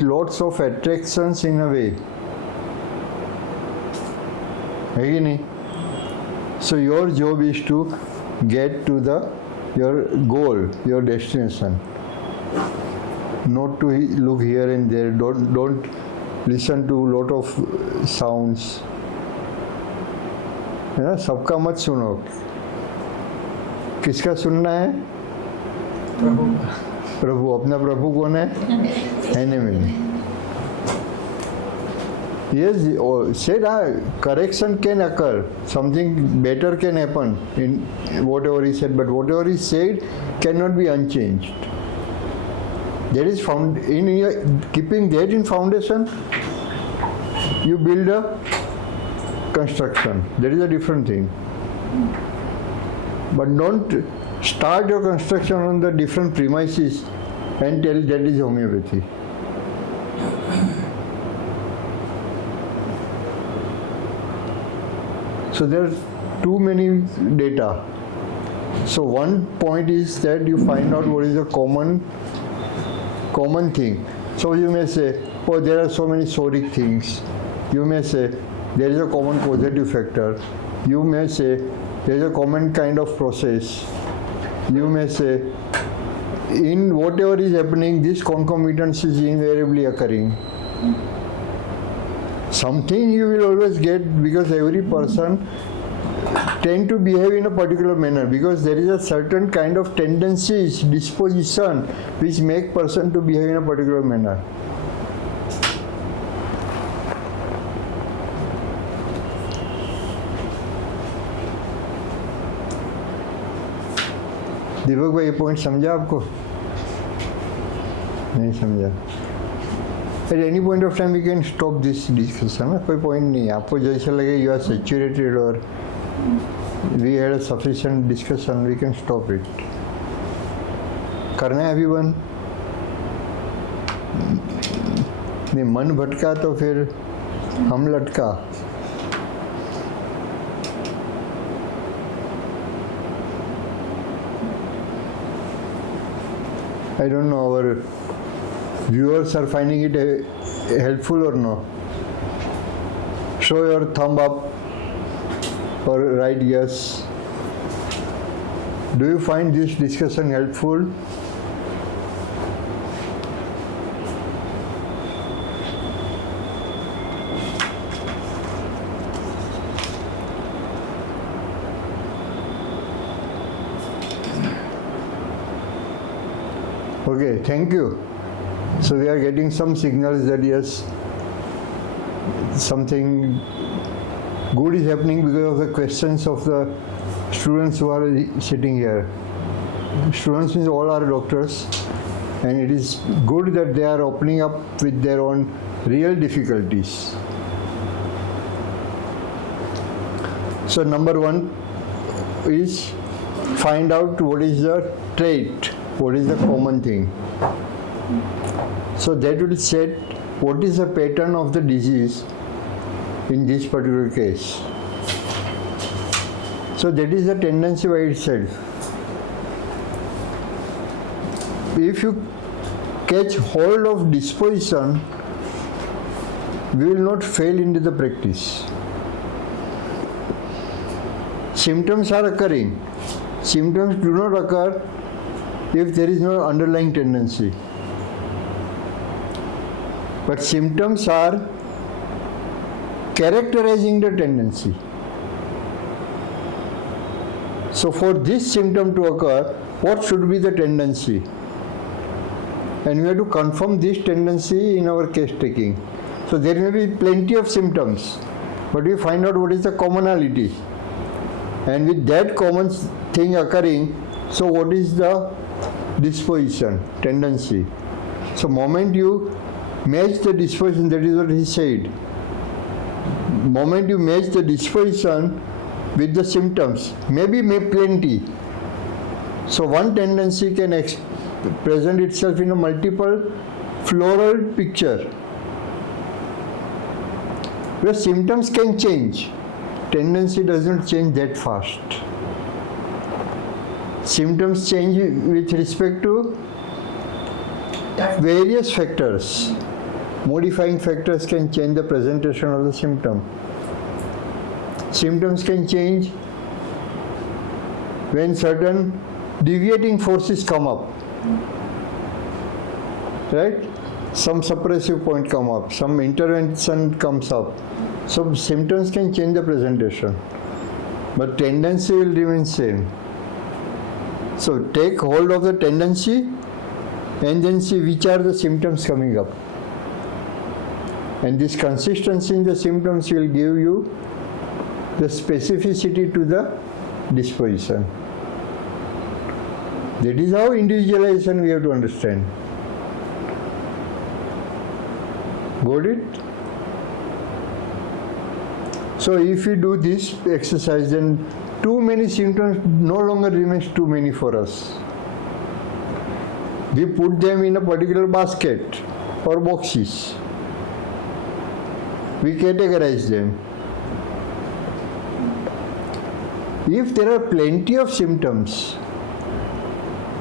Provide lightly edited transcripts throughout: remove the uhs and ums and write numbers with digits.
lots of attractions in a way. है कि नहीं? So your job is to get to your goal, your destination. Not to look here and there. Don't listen to lot of sounds. है ना? सबका मत सुनो. किसका सुनना है? प्रभु. अपना प्रभु कौन है? Enemy. Yes, said correction can occur. Something better can happen in whatever he said, but whatever he said cannot be unchanged. That is found in your, keeping that in foundation. You build a construction. That is a different thing. But don't start your construction on the different premises and tell that is homeopathy. So there are too many data. So one point is that you find out what is a common thing. So you may say, oh, there are so many sodic things. You may say there is a common causative factor. You may say there is a common kind of process. You may say in whatever is happening, this concomitance is invariably occurring. Something you will always get, because every person tend to behave in a particular manner, because there is a certain kind of tendencies, disposition which make person to behave in a particular manner. दीपक भाई ये point समझा आपको? नहीं समझा? At any point of time we can stop this discussion. कोई point नहीं है. आपको जैसा लगे you are saturated or we had a sufficient discussion, we can stop it. करना है अभी बंद? नहीं, मन भटका तो फिर हम लटका. I don't know our viewers are finding it helpful or no. Show your thumb up or write yes. Do you find this discussion helpful? Okay, thank you. So we are getting some signals that yes, something good is happening because of the questions of the students who are sitting here. Students means all are doctors, and it is good that they are opening up with their own real difficulties. So number one is find out what is the trait, what is the common thing. So that will set what is the pattern of the disease in this particular case. So that is the tendency by itself. If you catch hold of disposition, we will not fail into the practice. Symptoms are occurring. Symptoms do not occur if there is no underlying tendency. But symptoms are characterizing the tendency. So for this symptom to occur, what should be the tendency? And we have to confirm this tendency in our case taking. So there may be plenty of symptoms, but we find out what is the commonality. And with that common thing occurring, so what is the disposition, tendency? So moment you match the disposition, that is what he said. Moment you match the disposition with the symptoms, maybe plenty. So one tendency can present itself in a multiple floral picture, where symptoms can change. Tendency doesn't change that fast. Symptoms change with respect to various factors. modifying factors can change the presentation of the symptom. Symptoms can change when certain deviating forces come up, right? Some suppressive point come up, some intervention comes up. So symptoms can change the presentation, but tendency will remain same. So take hold of the tendency and then see which are the symptoms coming up. And this consistency in the symptoms will give you the specificity to the disposition. That is how individualization we have to understand. Got it? So if we do this exercise, then too many symptoms no longer remains too many for us. We put them in a particular basket or boxes. We categorize them. If there are plenty of symptoms,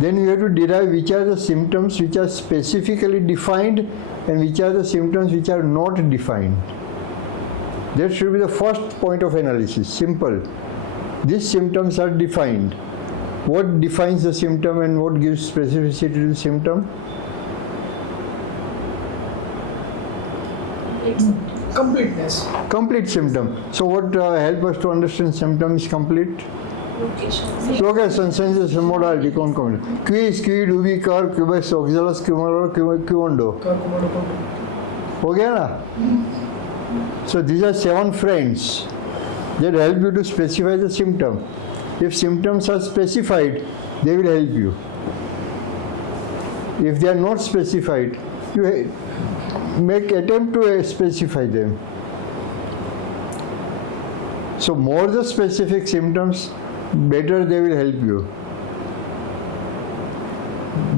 then we have to derive which are the symptoms which are specifically defined and which are the symptoms which are not defined. That should be the first point of analysis. Simple. These symptoms are defined. What defines the symptom and what gives specificity to the symptom? Completeness. Complete symptom. So what help us to understand symptom is complete? Location, senses, modality, कौन Qui, qui, dubi, car, cubes, oxalis, cumulor, cuando. हो गया ना? So these are 7 friends that help you to specify the symptom. If symptoms are specified, they will help you. If they are not specified, you make attempt to specify them. So more the specific symptoms, better they will help you.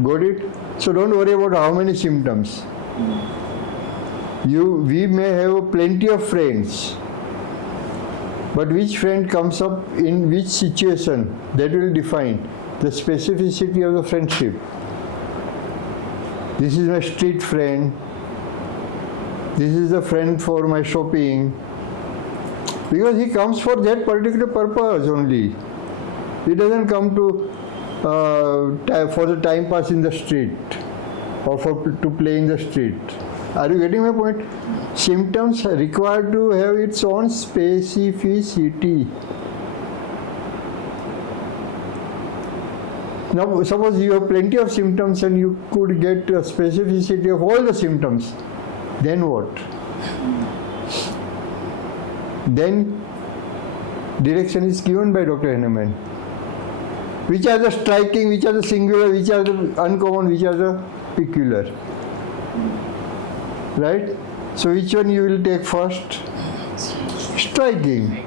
Got it? So don't worry about how many symptoms. We may have plenty of friends, but which friend comes up in which situation, that will define the specificity of the friendship. This is my street friend. This is a friend for my shopping. Because he comes for that particular purpose only. He doesn't come to for the time pass in the street or to play in the street. Are you getting my point? Symptoms are required to have its own specificity. Now, suppose you have plenty of symptoms and you could get a specificity of all the symptoms. Then what? Then direction is given by Dr. Henneman. Which are the striking, which are the singular, which are the uncommon, which are the peculiar. Right? So which one you will take first? Striking.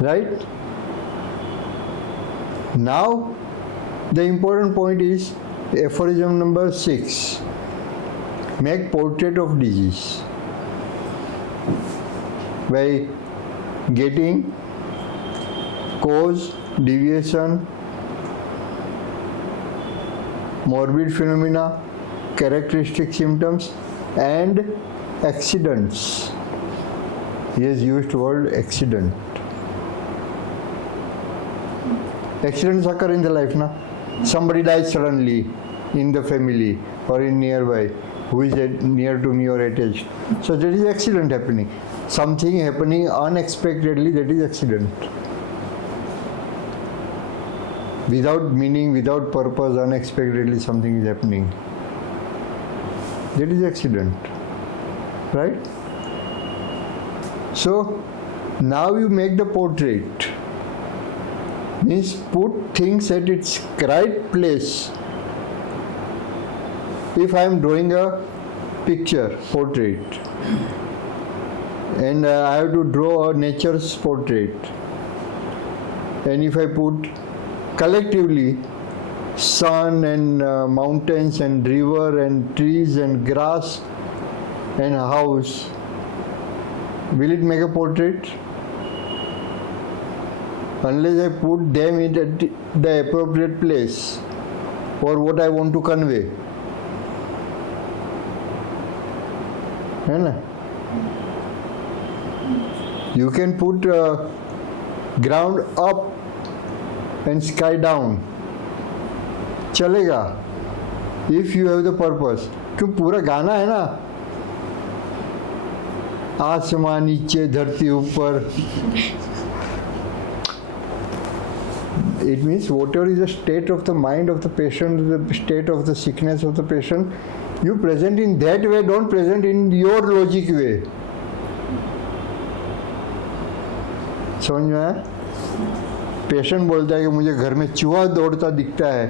Right? Now, the important point is aphorism number 6. Make portrait of disease by getting cause, deviation, morbid phenomena, characteristic symptoms, and accidents. He has used the word accident. Accidents occur in the life, na? Somebody dies suddenly in the family or in nearby, who is near to me or attached. So there is accident happening. Something happening unexpectedly, that is accident. Without meaning, without purpose, unexpectedly something is happening. That is accident. Right? So now you make the portrait. Means put things at its right place. If I am drawing a picture, portrait, and I have to draw a nature's portrait, and if I put collectively sun and mountains and river and trees and grass and house, will it make a portrait? Unless I put them in the appropriate place or what I want to convey. है ना. You can put ground up and sky down, चलेगा, if you have the purpose. क्यों पूरा गाना है ना, आसमान नीचे धरती ऊपर. It means whatever is the state of the mind of the patient, the state of the sickness of the patient, you present in that way, don't present in your logic way. समझ में आया? Patient बोलता है कि मुझे घर में चूहा दौड़ता दिखता है,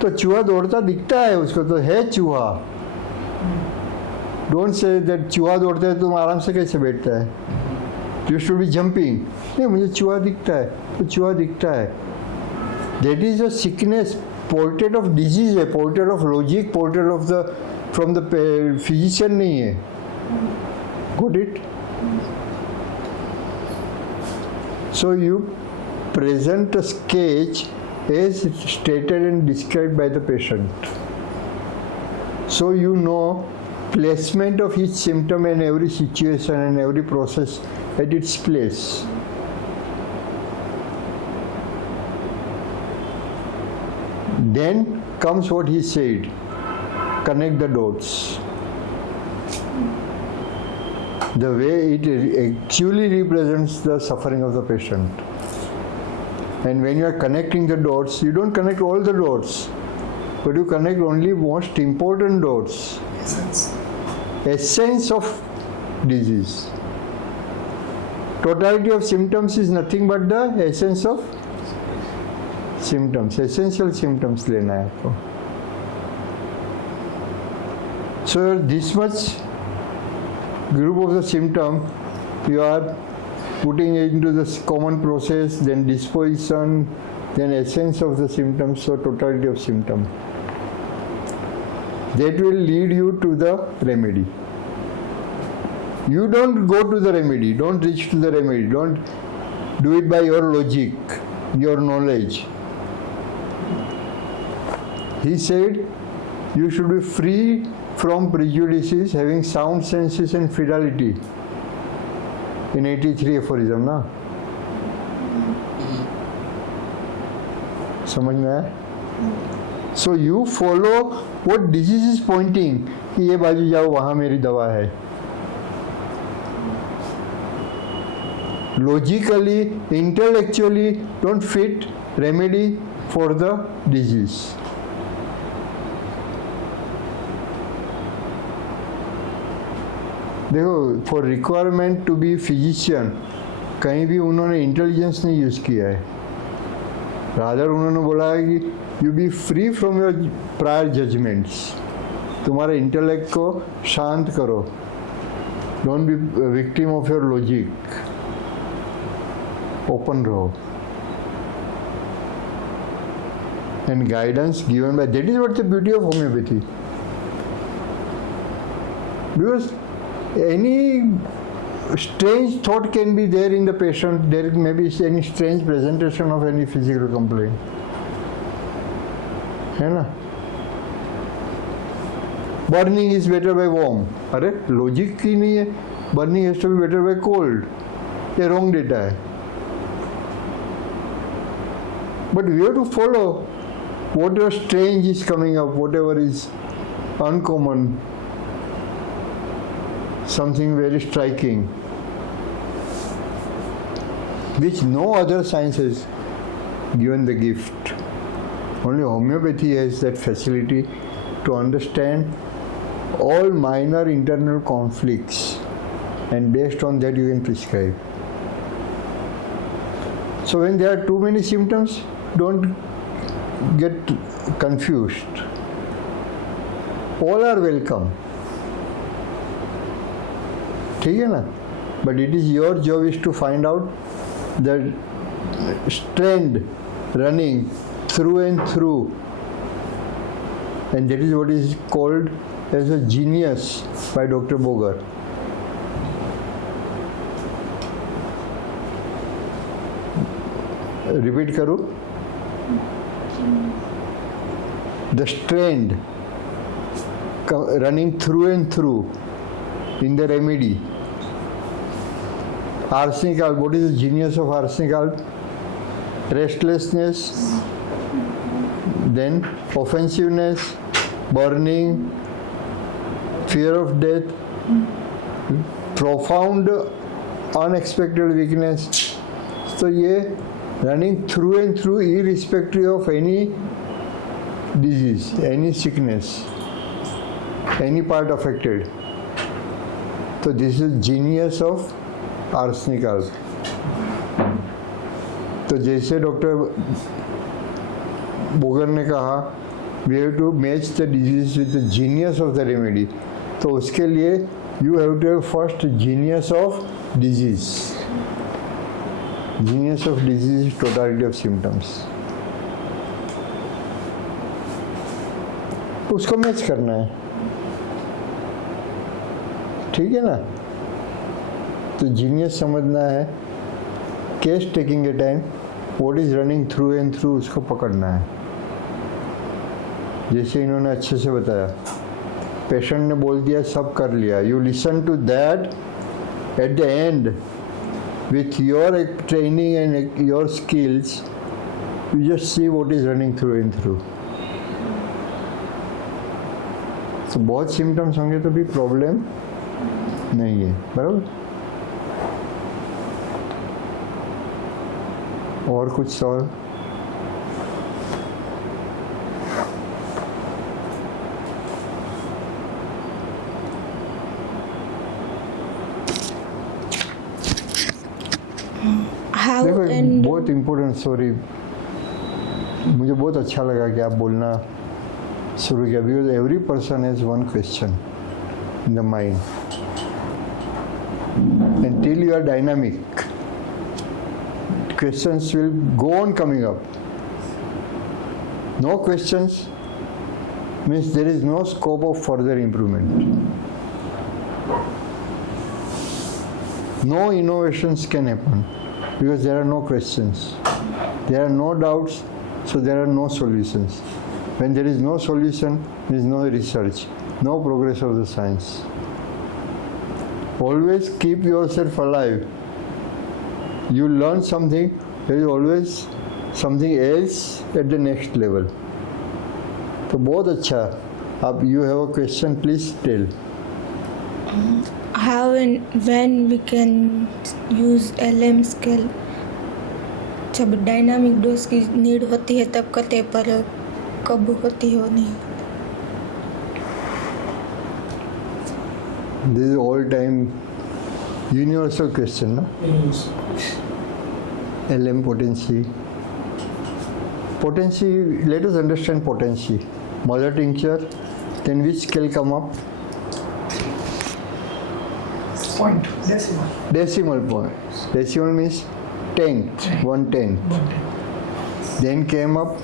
तो चूहा दौड़ता दिखता है, उसको तो है चूहा. डोंट से दैट चूहा दौड़ता है तुम आराम से कैसे बैठता है, यू शुड बी जंपिंग. नहीं, मुझे चूहा दिखता है तो चूहा दिखता है. That is a sickness, portrait of disease है, portrait of logic, portrait of the from the physician नहीं है. Good it. So you present a sketch as stated and described by the patient. So you know placement of each symptom and every situation and every process at its place. Then comes what he said, connect the dots. The way it actually represents the suffering of the patient. And when you are connecting the dots, you don't connect all the dots, but you connect only most important dots. Essence of disease. Totality of symptoms is nothing but the essence of symptoms. Essential symptoms लेना है आपको. So this much group of the symptom you are putting into this common process, then disposition, then essence of the symptoms, so totality of symptom. That will lead you to the remedy. You don't go to the remedy, don't reach to the remedy, don't do it by your logic, your knowledge. He said you should be free from prejudices, having sound senses and fidelity. In 83 aphorism, ना? समझ में आया? So you follow what disease is pointing, कि ये बाजू जाओ, वहाँ मेरी दवा है. Logically, intellectually, don't fit remedy for the disease. देखो, for requirement to be physician कहीं भी उन्होंने इंटेलिजेंस नहीं यूज़ किया है. रादर उन्होंने बोला है कि you be free from your prior judgements. तुम्हारे इंटेलेक्ट को शांत करो, don't be victim of your logic, open रहो. And guidance given by, that is what the beauty of homeopathy. Because any strange thought can be there in the patient, there may be any strange presentation of any physical complaint, है ना. Burning is better by warm. अरे logic की नहीं है, burning has to be better by cold. ये wrong data है. But we have to follow whatever strange is coming up, whatever is uncommon, something very striking, which no other science has given the gift. Only homeopathy has that facility to understand all minor internal conflicts, and based on that you can prescribe. So when there are too many symptoms, don't get confused. All are welcome. ठीक है ना. But it is your job is to find out the strand running through and through, and that is what is called as a genius by Dr. Boger. Repeat करूँ. The strand running through and through, in the remedy. Arsenic alb, what is the genius of arsenic alb? Restlessness, then offensiveness, burning, fear of death, profound unexpected weakness. So ये running through and through irrespective of any disease, any sickness, any part affected. So this is genius of arsenic alb. तो जैसे doctor Boger ने कहा we have to match the disease with the genius of the remedy, तो उसके लिए you have to have first genius of disease. Genius of disease is totality of symptoms. उसको match करना है, ठीक है ना. तो जीनियस समझना है, case taking a time, what is running through and through उसको पकड़ना है. जैसे इन्होंने अच्छे से बताया, पेशेंट ने बोल दिया सब कर लिया, you listen to that at the end with your training and your skills, you just see what is running through and through. तो बहुत सिम्टम्स होंगे तो भी प्रॉब्लम नहीं है, बराबर. और कुछ सवाल? देखो बहुत इम्पोर्टेंट सॉरी, मुझे बहुत अच्छा लगा कि आप बोलना शुरू किया, because every person has one question in the mind and till you are dynamic, questions will go on coming up. No questions means there is no scope of further improvement. No innovations can happen because there are no questions. There are no doubts, so there are no solutions. When there is no solution, there is no research, no progress of the science. Always keep yourself alive. You learn something, there is always something else at the next level. तो बहुत अच्छा. अब you have a question, please tell. How and when we can use LM scale? जब dynamic dose की need होती है तब करते हैं, पर कब होती है वो नहीं. This is all time universal question, no? LM potency. Potency, let us understand potency. Mother tincture, then which scale come up? Point, decimal. Decimal point. Decimal means tenth, 1/10. Then came up,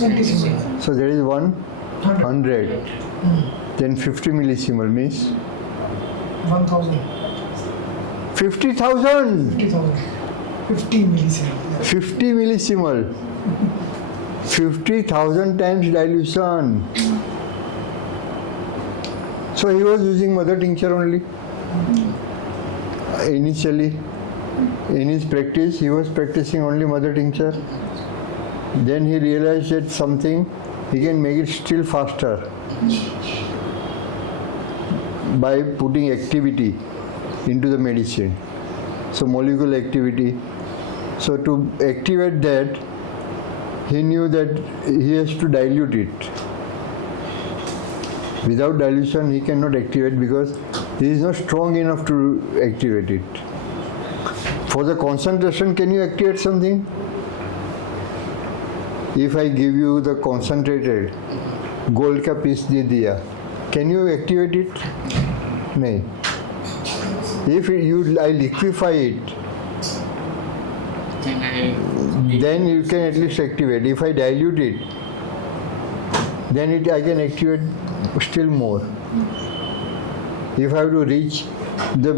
Centesimal. so there is 100. Then 50 millisimal means 1,000. 50,000. 50,000. 50 millisimal. 50 millisimal. 50,000 times dilution. So he was using mother tincture only. Initially, in his practice, he was practicing only mother tincture. Then he realized that something, he can make it still faster by putting activity into the medicine. So molecular activity. So to activate that, he knew that he has to dilute it. Without dilution, he cannot activate because he is not strong enough to activate it. For the concentration, can you activate something? If I give you the concentrated gold का piece दे दिया, can you activate it? नहीं. If I liquefy it, then you can at least activate. If I dilute it, then I can activate still more. If I have to reach the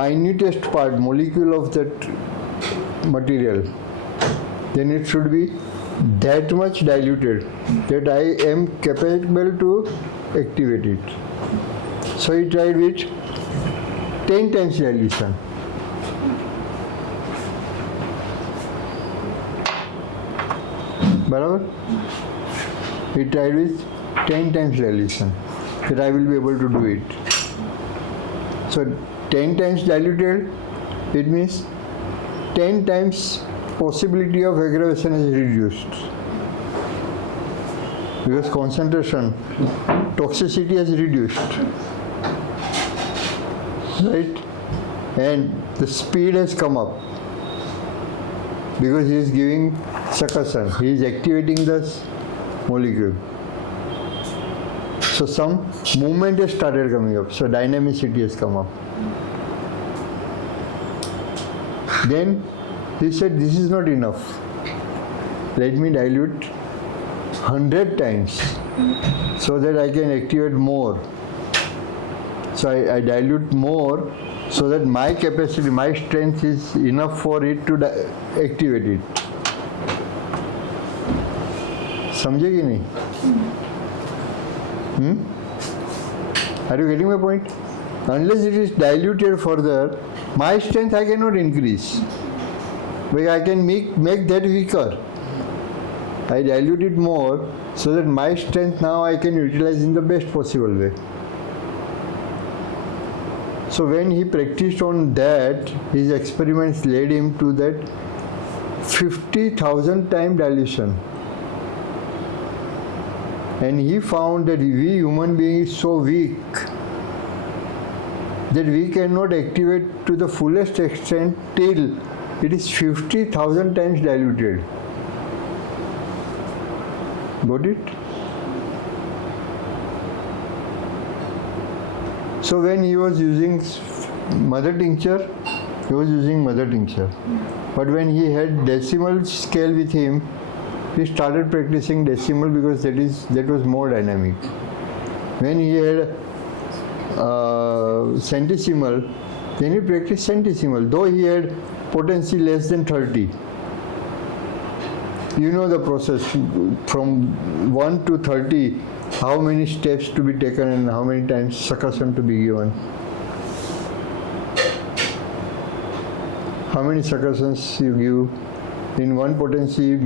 minutest part, molecule of that material, then it should be that much diluted that I am capable to activate it. So he tried with 10 times dilution. Barabar? He tried with 10 times dilution that I will be able to do it. So 10 times diluted, it means 10 times possibility of aggravation is reduced. Because concentration, toxicity has reduced. Right? And the speed has come up. Because he is giving succussion, he is activating the molecule. So some movement has started coming up, so dynamicity has come up. Then he said, this is not enough. Let me dilute 100 times so that I can activate more. So I dilute more so that my capacity, my strength is enough for it to activate it. समझे कि नहीं? Are you getting my point? Unless it is diluted further, my strength I cannot increase. But I can make that weaker. I dilute it more so that my strength now I can utilize in the best possible way. So when he practiced on that, his experiments led him to that 50,000 time dilution. And he found that we human beings is so weak that we cannot activate to the fullest extent till it is 50,000 times diluted. Got it? So when he was using mother tincture, he was using mother tincture. But when he had decimal scale with him, he started practicing decimal because that was more dynamic. When he had centesimal, then he practiced centesimal, though he had potency less than 30. You know the process from 1 to 30, how many steps to be taken and how many times succussion to be given. How many succussions you give in one potency